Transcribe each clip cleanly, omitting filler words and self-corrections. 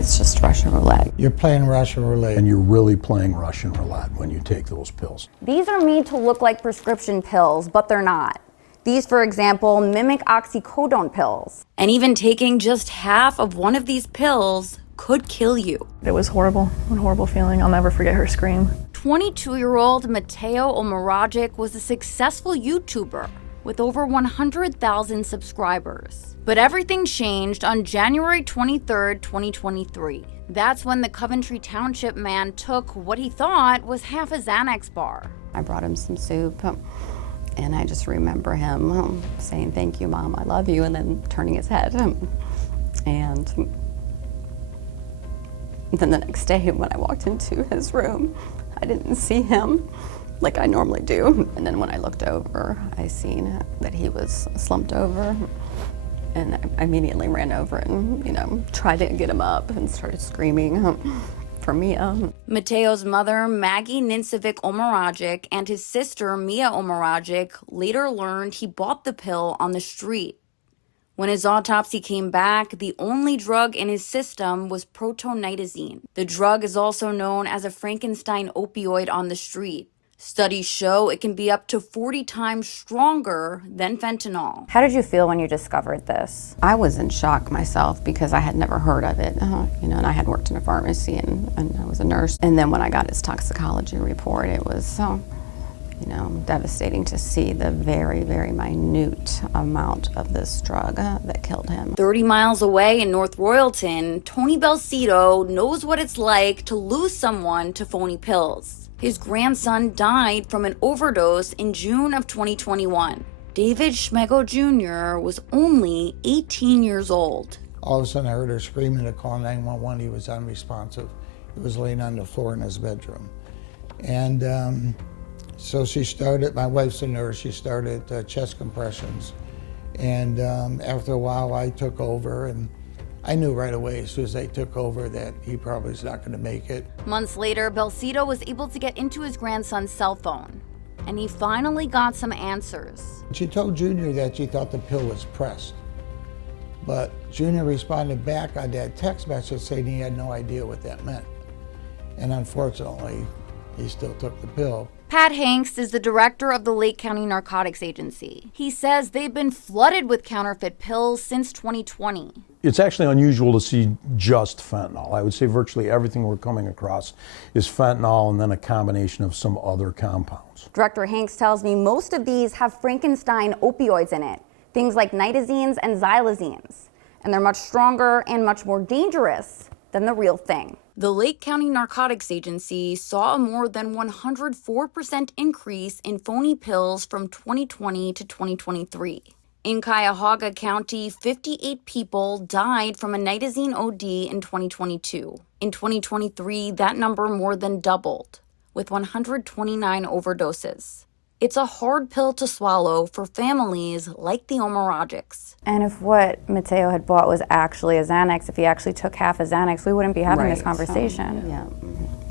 It's just Russian roulette. You're playing Russian roulette. And you're really playing Russian roulette when you take those pills. These are made to look like prescription pills, but they're not. These, for example, mimic oxycodone pills. And even taking just half of one of these pills could kill you. It was horrible, a horrible feeling. I'll never forget her scream. 22-year-old Mateo Omaragic was a successful YouTuber with over 100,000 subscribers. But everything changed on January 23rd, 2023. That's when the Coventry Township man took what he thought was half a Xanax bar. I brought him some soup, and I just remember him saying, "Thank you, Mom, I love you," and then turning his head. And then the next day when I walked into his room, I didn't see him like I normally do. And then when I looked over, I seen that he was slumped over. And I immediately ran over and, tried to get him up and started screaming for Mia. Mateo's mother, Maggie Nincevic Omaragic, and his sister, Mia Omaragic, later learned he bought the pill on the street. When his autopsy came back, the only drug in his system was protonitazine. The drug is also known as a Frankenstein opioid on the street. Studies show it can be up to 40 times stronger than fentanyl. How did you feel when you discovered this? I was in shock myself because I had never heard of it, and I had worked in a pharmacy and I was a nurse. And then when I got his toxicology report, it was devastating to see the very, very minute amount of this drug that killed him. 30 miles away in North Royalton, Tony Belcito knows what it's like to lose someone to phony pills. His grandson died from an overdose in June of 2021. David Schmego Jr. was only 18 years old. All of a sudden I heard her screaming to call 911. He was unresponsive. He was laying on the floor in his bedroom. And so she started, my wife's a nurse, she started chest compressions. And after a while I took over, and I knew right away as soon as they took over that he probably was not going to make it. Months later, Belcito was able to get into his grandson's cell phone, and he finally got some answers. She told Junior that she thought the pill was pressed, but Junior responded back on that text message saying he had no idea what that meant. And unfortunately, he still took the pill. Pat Hanks is the director of the Lake County Narcotics Agency. He says they've been flooded with counterfeit pills since 2020. It's actually unusual to see just fentanyl. I would say virtually everything we're coming across is fentanyl and then a combination of some other compounds. Director Hanks tells me most of these have Frankenstein opioids in it, things like nitazines and xylazines, and they're much stronger and much more dangerous than the real thing. The Lake County Narcotics Agency saw a more than 104% increase in phony pills from 2020 to 2023. In Cuyahoga County, 58 people died from a nitazine OD in 2022. In 2023, that number more than doubled, with 129 overdoses. It's a hard pill to swallow for families like the Omaragics. And if what Mateo had bought was actually a Xanax, if he actually took half a Xanax, we wouldn't be having this conversation. Yeah.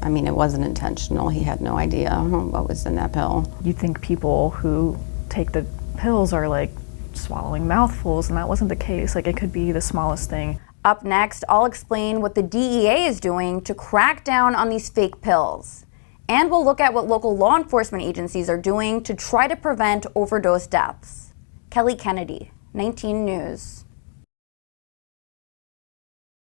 I mean, it wasn't intentional. He had no idea what was in that pill. You think people who take the pills are like swallowing mouthfuls, and that wasn't the case. Like, it could be the smallest thing. Up next, I'll explain what the DEA is doing to crack down on these fake pills. And we'll look at what local law enforcement agencies are doing to try to prevent overdose deaths. Kelly Kennedy, 19 News.